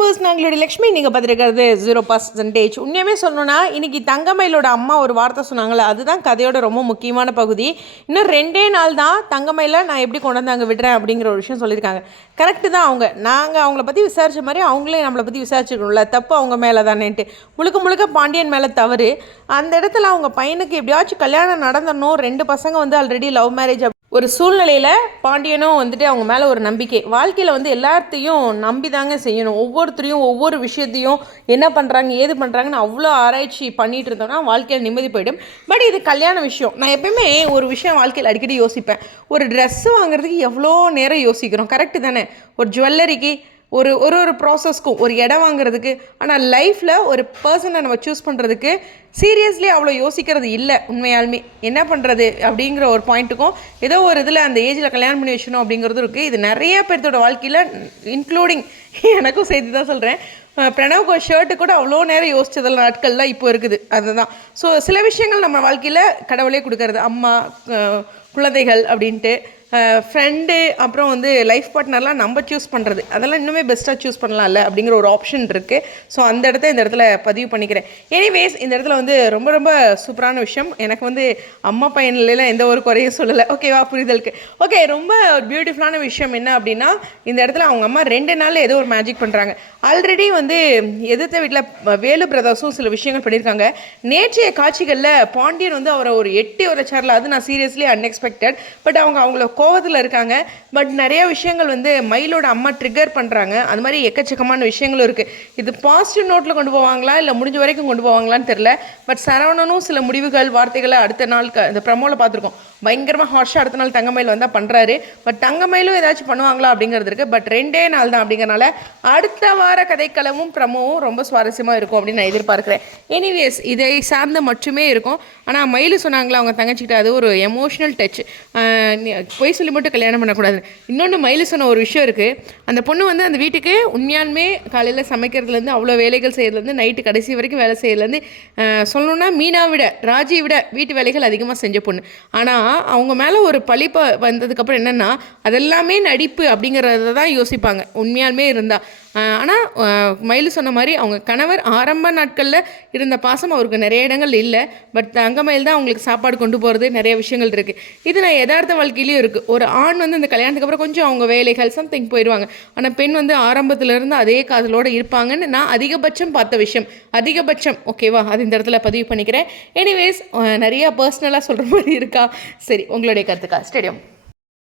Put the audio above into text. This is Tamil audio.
யூடியூபர்ஸ் நாங்களுடைய லக்ஷ்மி நீங்கள் பார்த்துருக்கிறது ஜீரோ பர்சன்டேஜ் உண்மையுமே சொல்லணும்னா இன்றைக்கி தங்கமயிலோட அம்மா ஒரு வார்த்தை சொன்னாங்களே அதுதான் கதையோட ரொம்ப முக்கியமான பகுதி. இன்னும் ரெண்டே நாள் தான் தங்கமயில நான் எப்படி கொண்டாந்து அங்கே விடுறேன் அப்படிங்கிற ஒரு விஷயம் சொல்லியிருக்காங்க. கரெக்டு தான் அவங்க. நாங்கள் அவங்கள பற்றி விசாரித்த மாதிரி அவங்களே நம்மளை பற்றி விசாரிச்சுக்கணும்ல தப்பு அவங்க மேலே தானேன்ட்டு முழுக்க முழுக்க பாண்டியன் மேலே தவறு. அந்த இடத்துல அவங்க பையனுக்கு எப்படியாச்சும் கல்யாணம் நடந்தணும் ரெண்டு பசங்க வந்து ஆல்ரெடி லவ் மேரேஜ் ஒரு சூழ்நிலையில் பாண்டியனும் வந்துட்டு அவங்க மேலே ஒரு நம்பிக்கை. வாழ்க்கையில் வந்து எல்லாத்தையும் நம்பி தாங்க செய்யணும். ஒவ்வொருத்தரையும் ஒவ்வொரு விஷயத்தையும் என்ன பண்ணுறாங்க ஏது பண்ணுறாங்கன்னு அவ்வளோ ஆராய்ச்சி பண்ணிகிட்டு இருந்தோம்னா வாழ்க்கையில் நிம்மதி போயிடும். பட் இது கல்யாண விஷயம். நான் எப்பயுமே ஒரு விஷயம் வாழ்க்கையில் அடிக்கடி யோசிப்பேன். ஒரு ட்ரெஸ் வாங்குறதுக்கு எவ்வளோ நேரம் யோசிக்கிறோம். கரெக்டு தானே? ஒரு ஜுவல்லரிக்கு ஒரு ஒரு ஒரு ப்ராசஸ்க்கும் ஒரு இடம் வாங்குறதுக்கு ஆனால் லைஃப்பில் ஒரு பர்சனை நம்ம சூஸ் பண்ணுறதுக்கு சீரியஸ்லி அவ்வளோ யோசிக்கிறது இல்லை உண்மையாலுமே. என்ன பண்ணுறது அப்படிங்கிற ஒரு பாயிண்ட்டுக்கும் ஏதோ ஒரு இதில் அந்த ஏஜில் கல்யாணம் பண்ணி வச்சணும் அப்படிங்கிறதும் இருக்குது இது நிறைய பேர்த்தோட வாழ்க்கையில் இன்க்ளூடிங் எனக்கும் செய்து தான் சொல்கிறேன் பிரணவ் ஷர்ட்டு கூட அவ்வளோ நேரம் யோசிச்சதில் நாட்கள்லாம் இப்போ இருக்குது. அதுதான். ஸோ சில விஷயங்கள் நம்ம வாழ்க்கையில் கடவுளே கொடுக்கறது அம்மா குழந்தைகள் அப்படின்ட்டு. ஃப்ரெண்டு அப்புறம் வந்து லைஃப் பார்ட்னர்லாம் நம்ம சூஸ் பண்ணுறது அதெல்லாம் இன்னுமே பெஸ்ட்டாக சூஸ் பண்ணலாம்ல அப்படிங்கிற ஒரு ஆப்ஷன் இருக்குது ஸோ அந்த இடத்த இந்த இடத்துல பதிவு பண்ணிக்கிறேன். எனிவேஸ் இந்த இடத்துல வந்து ரொம்ப ரொம்ப சூப்பரான விஷயம். எனக்கு வந்து அம்மா பையன்லாம் எந்த ஒரு குறையும் சொல்லலை. ஓகேவா புரிதலுக்கு. ஓகே ரொம்ப பியூட்டிஃபுல்லான விஷயம் என்ன அப்படின்னா இந்த இடத்துல அவங்க அம்மா ரெண்டு நாளில் ஏதோ ஒரு மேஜிக் பண்ணுறாங்க ஆல்ரெடி வந்து எதிர்த்த வீட்டில் வேலு பிரதர்ஸும் சில விஷயங்கள் பண்ணியிருக்காங்க. நேற்றைய காட்சிகளில் பாண்டியன் வந்து அவரை ஒரு எட்டி உரைச்சார்ல அது நான் சீரியஸ்லி அன்எக்ஸ்பெக்டட் பட் அவங்க அவங்கள கோவத்தில் இருக்காங்க. பட் நிறைய விஷயங்கள் வந்து மயிலோட அம்மா ட்ரிகர் பண்ணுறாங்க அது மாதிரி எக்கச்சக்கமான விஷயங்களும் இருக்குது இது பாசிட்டிவ் நோட்டில் கொண்டு போவாங்களா? இல்லை முடிஞ்ச வரைக்கும் கொண்டு போவாங்களான்னு தெரில பட் சரவணனும் சில முடிவுகள் வார்த்தைகளை அடுத்த நாள் க இந்த ப்ரமோவில் பார்த்துருக்கோம். பயங்கரமாக ஹார்ஷாக அடுத்த நாள் தங்கமயில் வந்தால் பண்ணுறாரு பட் தங்கமயிலும் ஏதாச்சும் பண்ணுவாங்களா அப்படிங்கிறது இருக்குது பட் ரெண்டே நாள் தான் அப்படிங்கிறனால அடுத்த வார கதைக்களமும் ப்ரமோவும் ரொம்ப சுவாரஸ்யமாக இருக்கும் அப்படின்னு நான் எதிர்பார்க்குறேன். எனிவேஸ் இதை சார்ந்த மட்டுமே இருக்கும். ஆனால் மயில் சொன்னாங்களா அவங்க தங்கச்சிக்கிட்ட? அது ஒரு எமோஷ்னல் டச் போய் சொல்லி மட்டும் கல்யாணம் பண்ணக்கூடாது. இன்னொன்று மயில் சொன்ன ஒரு விஷயம் இருக்குது அந்த பொண்ணு வந்து அந்த வீட்டுக்கு உண்மையாலுமே காலையில் சமைக்கிறதுலேருந்து அவ்வளோ வேலைகள் செய்கிறதுலேருந்து நைட்டு கடைசி வரைக்கும் வேலை செய்கிறதுலேருந்து சொல்லணும்னா மீனா விட ராஜியை விட வீட்டு வேலைகள் அதிகமாக செஞ்ச பொண்ணு. ஆனால் அவங்க மேலே ஒரு பழிப்பை வந்ததுக்கப்புறம் என்னென்னா அதெல்லாமே நடிப்பு அப்படிங்கிறத தான் யோசிப்பாங்க. உண்மையாலுமே இருந்தால் ஆனால் மயில் சொன்ன மாதிரி அவங்க கணவர் ஆரம்ப நாட்களில் இருந்த பாசம் அவருக்கு நிறைய இடங்கள் இல்லை. பட் தங்கமயில் தான் அவங்களுக்கு சாப்பாடு கொண்டு போகிறது நிறைய விஷயங்கள் இருக்குது இது நான் யதார்த்த வாழ்க்கையிலையும் இருக்குது ஒரு ஆண் வந்து இந்த கல்யாணத்துக்கு அப்புறம் கொஞ்சம் அவங்க வேலைகள் சம்திங் போயிடுவாங்க. ஆனால் பெண் வந்து ஆரம்பத்திலிருந்து அதே காதலோடு இருப்பாங்கன்னு நான் அதிகபட்சம் பார்த்த விஷயம். அதிகபட்சம் ஓகேவா அது இந்த இடத்துல பதிவு பண்ணிக்கிறேன். எனிவேஸ் நிறையா பர்சனலாக சொல்கிற மாதிரி இருக்கா? சரி உங்களுடைய கருத்துக்கா? ஸ்டேடியம்